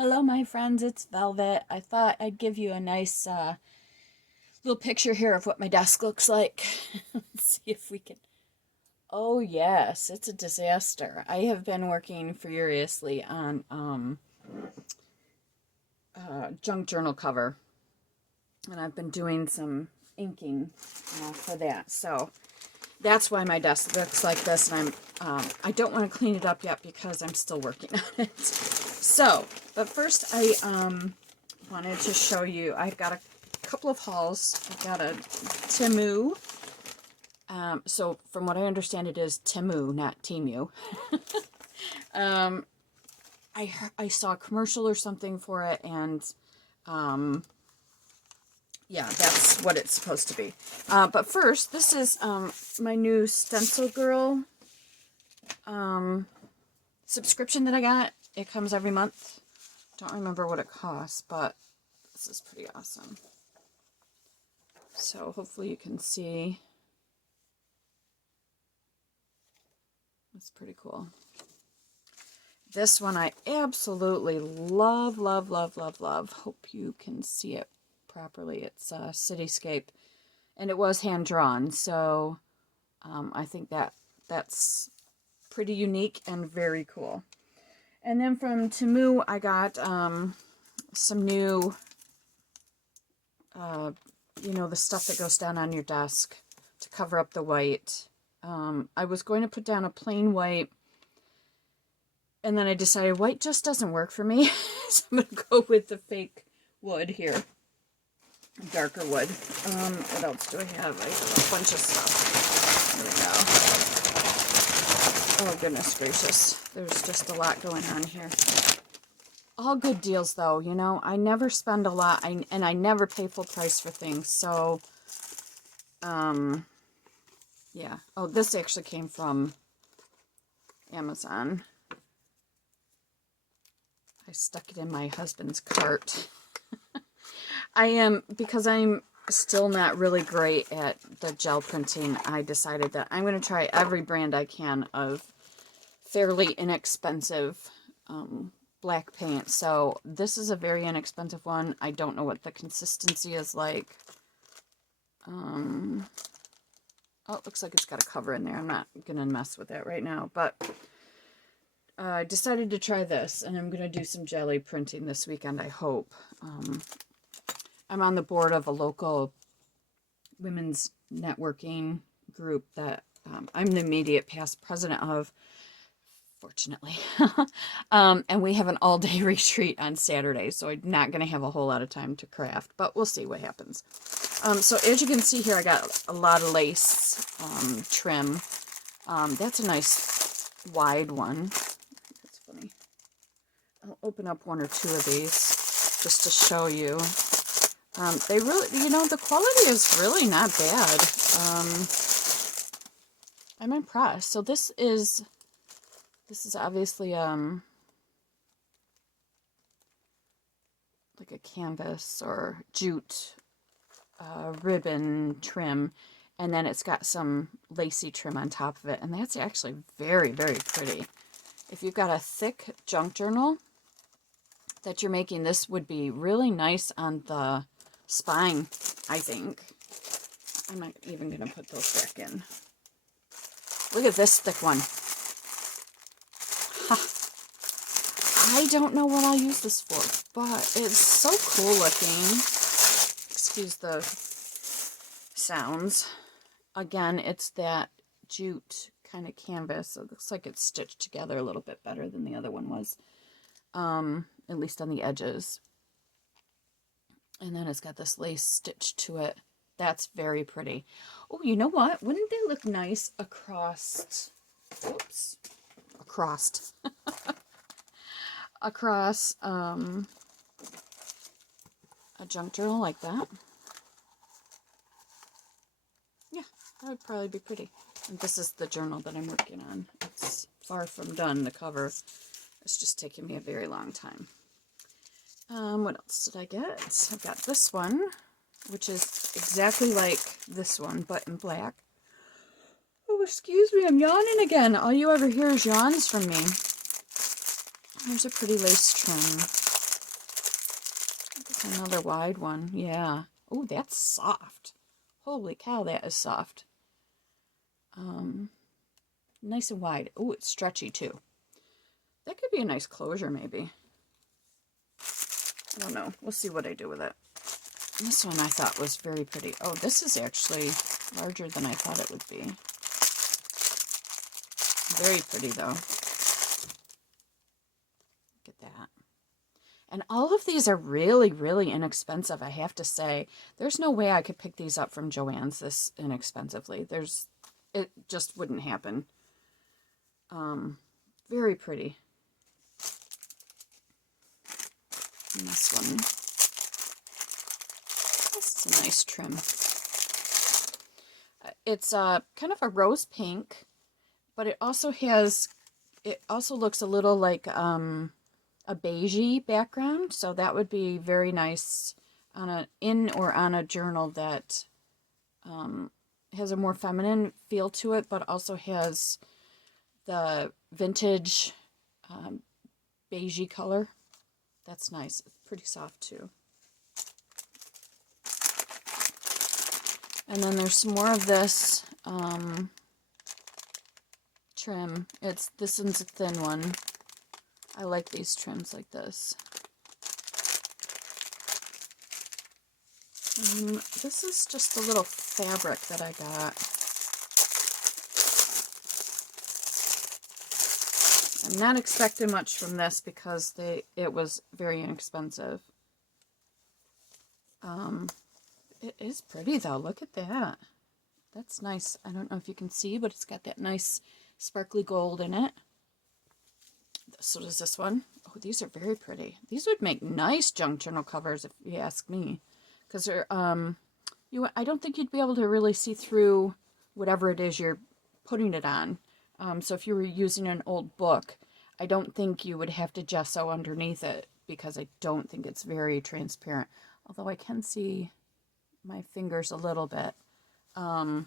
Hello, my friends, it's Velvet. I thought I'd give you a nice little picture here of what my desk looks like. Let's see if we can. Oh, yes, it's a disaster. I have been working furiously on junk journal cover, and I've been doing some inking for that. So that's why my desk looks like this, and I don't want to clean it up yet because I'm still working on it. So, but first I wanted to show you, I've got a couple of hauls. I've got a TEMU. So from what I understand, it is TEMU, not TEMU. I saw a commercial or something for it, and yeah, that's what it's supposed to be. But first, this is my new Stencil Girl subscription that I got. It comes every month. Don't remember what it costs, but this is pretty awesome. So hopefully you can see. It's pretty cool. This one I absolutely love, love, love, love, love. Hope you can see it properly. It's a cityscape, and it was hand-drawn, so I think that's pretty unique and very cool. And then from TEMU, I got some new, the stuff that goes down on your desk to cover up the white. I was going to put down a plain white, and then I decided white just doesn't work for me. So I'm going to go with the fake wood here. Darker wood. What else do I have? I have a bunch of stuff. There we go. Oh, goodness gracious. There's just a lot going on here. All good deals, though. You know, I never spend a lot, and I never pay full price for things. So, yeah. Oh, this actually came from Amazon. I stuck it in my husband's cart. Because I'm still not really great at the gel printing, I decided that I'm going to try every brand I can of fairly inexpensive black paint. So this is a very inexpensive one. I don't know what the consistency is like. Oh, it looks like it's got a cover in there. I'm not going to mess with that right now, but I decided to try this, and I'm going to do some jelly printing this weekend, I hope. I'm on the board of a local women's networking group that I'm the immediate past president of, fortunately. And we have an all-day retreat on Saturday, so I'm not going to have a whole lot of time to craft, but we'll see what happens. So as you can see here, I got a lot of lace trim. That's a nice wide one. That's funny. I'll open up one or two of these just to show you. They really, the quality is really not bad. I'm impressed. So this is obviously, like a canvas or jute ribbon trim. And then it's got some lacy trim on top of it. And that's actually very, very pretty. If you've got a thick junk journal that you're making, this would be really nice on the spine, I think. I'm not even going to put those back in. Look at this thick one. I don't know what I'll use this for, but it's so cool looking. Excuse the sounds. Again, it's that jute kind of canvas. So it looks like it's stitched together a little bit better than the other one was. At least on the edges. And then it's got this lace stitch to it. That's very pretty. Oh, you know what? Wouldn't they look nice across... Oops. Across. Across a junk journal like that? Yeah, that would probably be pretty. And this is the journal that I'm working on. It's far from done, the cover. It's just taking me a very long time. What else did I get? I've got this one, which is exactly like this one, but in black. Oh, excuse me, I'm yawning again. All you ever hear is yawns from me. There's a pretty lace trim. Another wide one. Yeah. Oh, that's soft. Holy cow, that is soft. Nice and wide. Oh, it's stretchy too. That could be a nice closure maybe. I don't know. We'll see what I do with it. This one I thought was very pretty. Oh, this is actually larger than I thought it would be. Very pretty though. Look at that. And all of these are really, really inexpensive, I have to say. There's no way I could pick these up from Joann's this inexpensively. It just wouldn't happen. Very pretty. And this one. This is a nice trim. It's kind of a rose pink, but it also looks a little like a beigey background, so that would be very nice on a journal that has a more feminine feel to it, but also has the vintage beigey color. That's nice. It's pretty soft too. And then there's some more of this trim. This one's a thin one. I like these trims like this. This is just a little fabric that I got. I'm not expecting much from this because it was very inexpensive. It is pretty though. Look at that. That's nice. I don't know if you can see, but it's got that nice sparkly gold in it. So does this one. Oh, these are very pretty. These would make nice junk journal covers if you ask me. Because they're, I don't think you'd be able to really see through whatever it is you're putting it on. So if you were using an old book, I don't think you would have to gesso underneath it because I don't think it's very transparent. Although I can see my fingers a little bit. But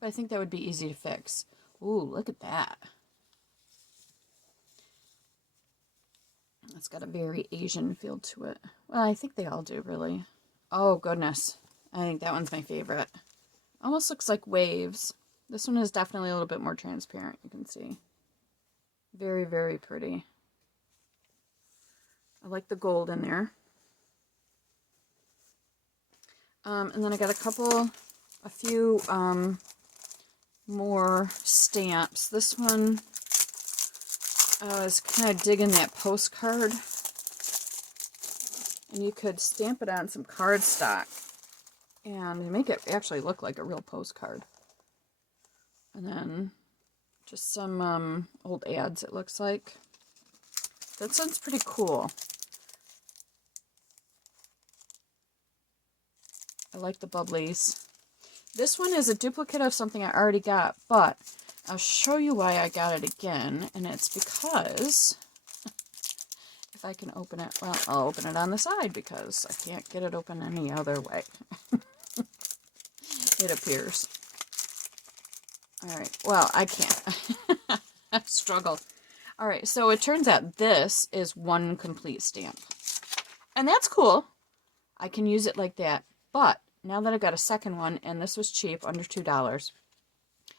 I think that would be easy to fix. Ooh, look at that. It's got a very Asian feel to it. Well, I think they all do, really. Oh, goodness. I think that one's my favorite. Almost looks like waves. This one is definitely a little bit more transparent, you can see. Very, very pretty. I like the gold in there. And then I got a few more stamps. This one, I was kind of digging that postcard. And you could stamp it on some cardstock and make it actually look like a real postcard. And then just some old ads, it looks like. That sounds pretty cool. I like the bubblies. This one is a duplicate of something I already got, but I'll show you why I got it again. And it's because, if I can open it, well, I'll open it on the side because I can't get it open any other way. It appears. Alright, well, I can't. I struggle. Alright, so it turns out this is one complete stamp. And that's cool. I can use it like that. But now that I got a second one, and this was cheap, under $2,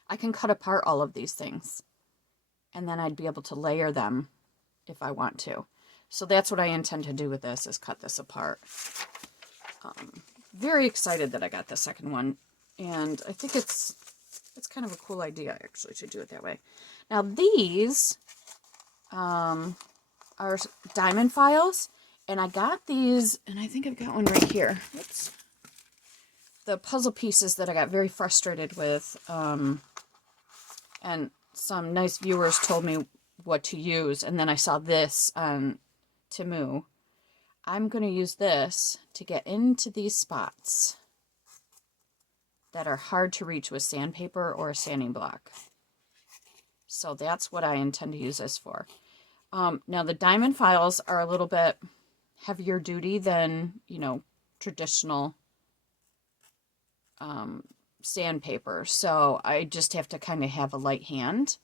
I can cut apart all of these things. And then I'd be able to layer them if I want to. So that's what I intend to do with this, is cut this apart. Very excited that I got the second one. And I think it's kind of a cool idea, actually, to do it that way. Now, these are diamond files. And I got these, and I think I've got one right here. Oops. The puzzle pieces that I got very frustrated with, and some nice viewers told me what to use, and then I saw this on TEMU. I'm going to use this to get into these spots that are hard to reach with sandpaper or a sanding block. So that's what I intend to use this for. Now the diamond files are a little bit heavier duty than, traditional sandpaper, so I just have to kind of have a light hand.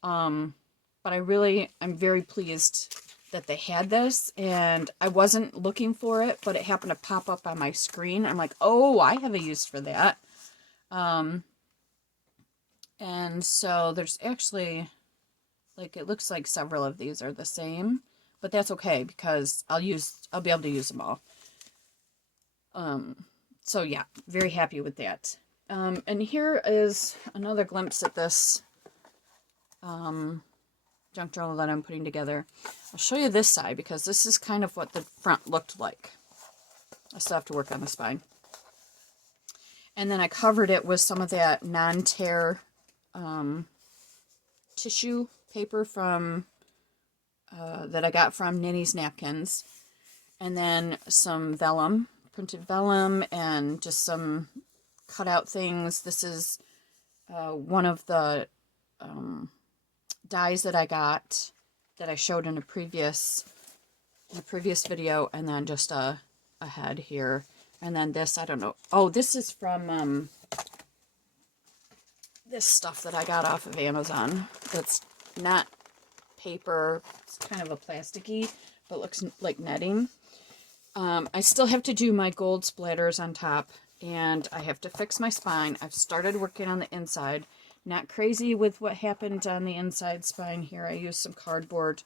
But I'm very pleased that they had this, and I wasn't looking for it, but it happened to pop up on my screen. I'm like, oh, I have a use for that. And so there's actually, like, it looks like several of these are the same, but that's okay because I'll be able to use them all. So yeah, very happy with that. And here is another glimpse at this junk journal that I'm putting together. I'll show you this side because this is kind of what the front looked like. I still have to work on the spine. And then I covered it with some of that non-tear tissue paper from that I got from Ninny's Napkins. And then some vellum, printed vellum, and just some cutout things. This is one of the dies that I got that I showed in a previous video, and then just a head here. And then this, I don't know. Oh, this is from this stuff that I got off of Amazon. That's not paper. It's kind of a plasticky, but looks like netting. I still have to do my gold splatters on top, and I have to fix my spine. I've started working on the inside. Not crazy with what happened on the inside spine here. I used some cardboard.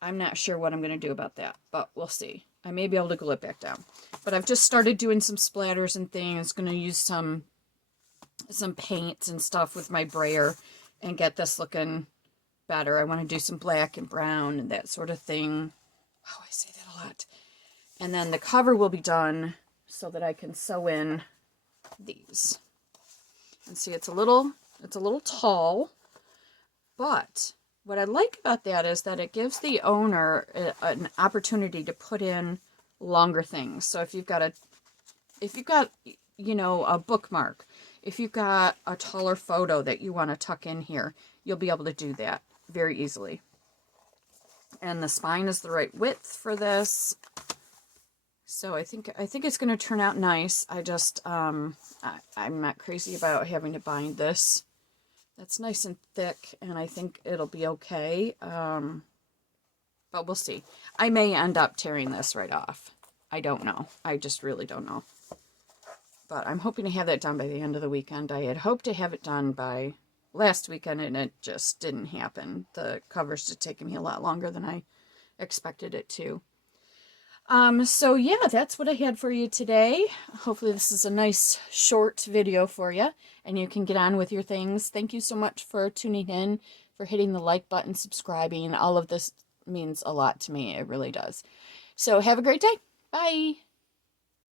I'm not sure what I'm going to do about that, but we'll see. I may be able to glue it back down. But I've just started doing some splatters and things. Going to use some paints and stuff with my brayer and get this looking better. I want to do some black and brown and that sort of thing. Oh, I say that a lot. And then the cover will be done so that I can sew in these. And see, it's a little tall, but what I like about that is that it gives the owner an opportunity to put in longer things. So if you've got you know, a bookmark, if you've got a taller photo that you want to tuck in here, you'll be able to do that very easily. And the spine is the right width for this. So I think it's going to turn out nice. I just I'm not crazy about having to bind this. That's nice and thick, and I think it'll be okay. But we'll see. I may end up tearing this right off. I don't know. I just really don't know. But I'm hoping to have that done by the end of the weekend. I had hoped to have it done by last weekend, and it just didn't happen. The cover's just taking me a lot longer than I expected it to. So yeah, that's what I had for you today. Hopefully this is a nice short video for you and you can get on with your things. Thank you so much for tuning in, for hitting the like button, subscribing. All of this means a lot to me. It really does. So have a great day. Bye.